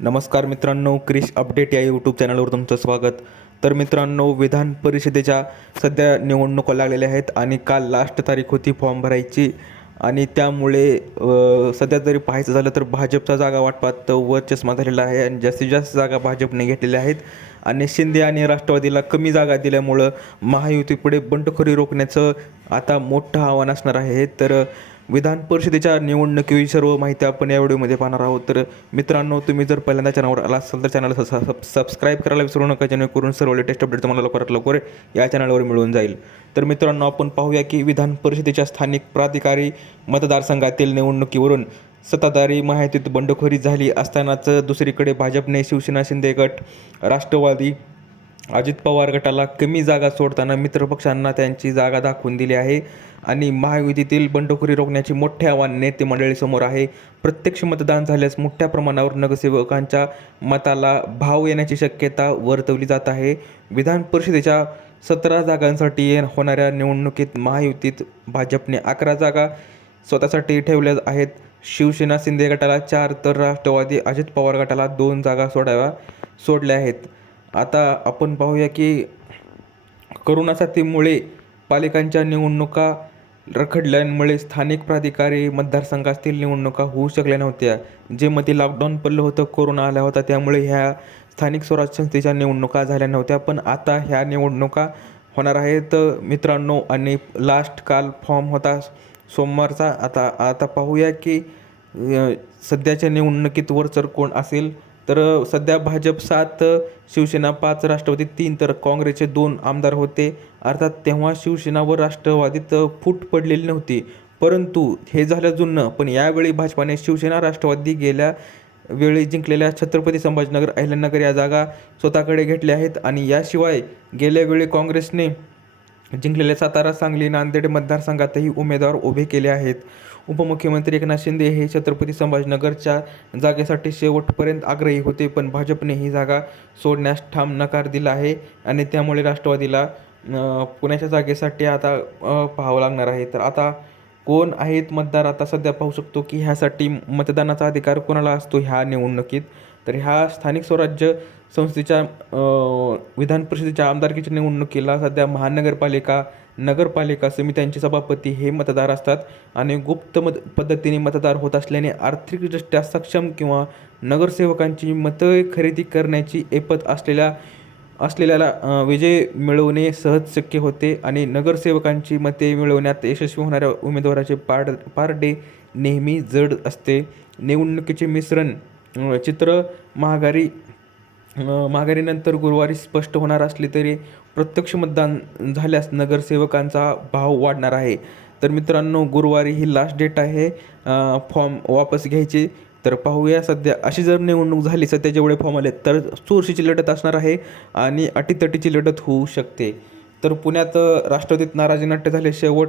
नमस्कार मित्रांनो, क्रिश अपडेट या यूट्यूब चॅनलवर तुमचं स्वागत. तर मित्रांनो, विधान परिषदेच्या सध्या निवडणुका लागलेल्या आहेत आणि काल लास्ट तारीख होती फॉर्म भरायची. आणि त्यामुळे सध्या जरी पाहायचं झालं तर भाजपचा जागा वाटपात वर्चस्व झालेला आहे आणि जास्तीत जास्त जागा भाजपने घेतलेल्या आहेत. आणि शिंदे आणि राष्ट्रवादीला कमी जागा दिल्यामुळं महायुतीपुढे बंडखोरी रोखण्याचं आता मोठं आव्हान असणार आहे. तर विधान परिषदेच्या निवडणुकीविषयी सर्व माहिती आपण या व्हिडिओमध्ये पाहणार आहोत. तर मित्रांनो, तुम्ही जर पहिल्यांदा चॅनलवर आला असाल तर चॅनल सबस्क्राईब करायला विसरू नका, जेणेकरून सर्व लेटेस्ट अपडेट तुम्हाला लवकरात लवकर या चॅनलवर मिळून जाईल. तर मित्रांनो, आपण पाहूया की विधान परिषदेच्या स्थानिक प्राधिकारी मतदारसंघातील निवडणुकीवरून सत्ताधारी महायुतीत बंडखोरी झाली असतानाच दुसरीकडे भाजपने शिवसेना, शिंदे गट, राष्ट्रवादी, अजित पवार गटाला कमी जागा सोडताना मित्रपक्षांना त्यांची जागा दाखवून दिली आहे. आणि महायुतीतील बंडखोरी रोखण्याचे मोठे आव्हान नेते मंडळीसमोर आहे. प्रत्यक्ष मतदान झाल्यास मोठ्या प्रमाणावर नगरसेवकांच्या मताला भाव येण्याची शक्यता वर्तवली जात आहे. विधान परिषदेच्या 17 जागांसाठी होणाऱ्या निवडणुकीत महायुतीत भाजपने 11 जागा स्वतःसाठी ठेवल्या आहेत. शिवसेना, शिंदे गटाला 4 तर राष्ट्रवादी, अजित पवार गटाला 2 जागा सोडल्या आहेत. आता आपण पाहूया की कोरोना साथीमुळे पालिकांच्या निवडणुका रखडल्यामुळे स्थानिक प्राधिकारी मतदारसंघातील निवडणुका होऊ शकल्या नव्हत्या. जे मध्ये लॉकडाऊन पडलं होतं, कोरोना आला होता, त्यामुळे ह्या स्थानिक स्वराज्य संस्थेच्या निवडणुका झाल्या नव्हत्या. पण आता ह्या निवडणुका होणार आहेत मित्रांनो. आणि लास्ट काल फॉर्म होता सोमवारचा. आता पाहूया की सध्याच्या निवडणुकीत वरचढ कोण असेल. तर सध्या भाजप 7, शिवसेना 5, राष्ट्रवादी 3 तर काँग्रेसचे 2 आमदार होते. अर्थात तेव्हा शिवसेना व राष्ट्रवादीत फूट पडलेली नव्हती, परंतु हे झालं जुनं. पण यावेळी भाजपाने शिवसेना, राष्ट्रवादी गेल्या वेळी जिंकलेल्या छत्रपती संभाजीनगर, अहिल्यानगर या जागा स्वतःकडे घेतल्या आहेत. आणि याशिवाय गेल्या वेळी काँग्रेसने जिंकलेल्या सातारा, सांगली, नांदेड मतदारसंघातही उमेदवार उभे केले आहेत. उपमुख्यमंत्री एकनाथ शिंदे हे छत्रपती संभाजीनगरच्या जागेसाठी शेवटपर्यंत आग्रही होते, पण भाजपने ही जागा सोडण्यास ठाम नकार दिला आहे. आणि त्यामुळे राष्ट्रवादीला पुण्याच्या जागेसाठी आता पाहावं लागणार आहे. तर आता कोण आहेत मतदार, आता सध्या पाहू शकतो की ह्यासाठी मतदानाचा अधिकार कोणाला असतो ह्या निवडणुकीत. तर ह्या स्थानिक स्वराज्य संस्थेच्या विधान परिषदेच्या आमदारकीच्या निवडणुकीला सध्या महानगरपालिका, नगरपालिका समित्यांचे सभापती हे मतदार असतात. आणि गुप्त पद्धतीने मतदार होत असल्याने आर्थिकदृष्ट्या सक्षम किंवा नगरसेवकांची मतं खरेदी करण्याची ऐपत असलेल्याला विजय मिळवणे सहज शक्य होते. आणि नगरसेवकांची मते मिळवण्यात यशस्वी होणाऱ्या उमेदवाराचे पारडे नेहमी जड असते. निवडणुकीचे मिश्रण चित्र माघारीनंतर गुरुवारी स्पष्ट होणार असले तरी प्रत्यक्ष मतदान झाल्यास नगरसेवकांचा भाव वाढणार आहे. तर मित्रांनो, गुरुवारी ही लास्ट डेट आहे फॉर्म वापस घ्यायची. तर पाहूया, सध्या अशी जर निवडणूक झाली, सध्या जेवढे फॉर्म आले तर चुरशीची लढत असणार आहे आणि अटीतटीची लढत होऊ शकते. तर पुण्यात राष्ट्रवादीत नाराजी नाट्य झाले. शेवट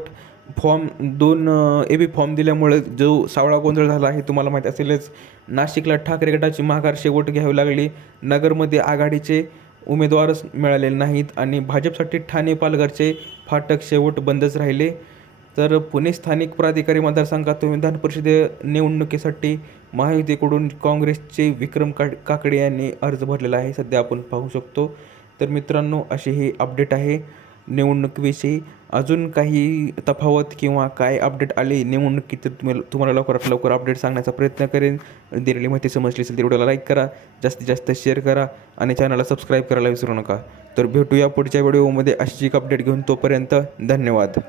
फॉर्म 2 AB फॉर्म दिल्यामुळे जो सावळा गोंधळ झाला आहे तुम्हाला माहीत असेलच. नाशिकला ठाकरे गटाची माघार शेवट घ्यावी लागली. नगरमध्ये आघाडीचे उमेदवारच मिळालेले नाहीत आणि भाजपसाठी ठाणे, पालघरचे फाटक शेवट बंदच राहिले. तर पुणे स्थानिक प्राधिकारी मतदारसंघातून विधान परिषद निवडणुकीसाठी महायुतीकडून काँग्रेसचे विक्रम काकडे यांनी अर्ज भरलेला आहे, सध्या आपण पाहू शकतो. तर मित्रांनो, अशी ही अपडेट आहे निवडणुकीविषयी. अजून काही तफावत किंवा काय अपडेट आले निवडणुकीत तुम्हाला लवकरात लवकर अपडेट सांगण्याचा प्रयत्न करेन. दिलेली माहिती समजली असेल तर व्हिडिओला लाईक करा, जास्तीत जास्त शेअर करा आणि चॅनलला सबस्क्राईब करायला विसरू नका. तर भेटूया पुढच्या व्हिडिओमध्ये अशी एक अपडेट घेऊन. तोपर्यंत धन्यवाद.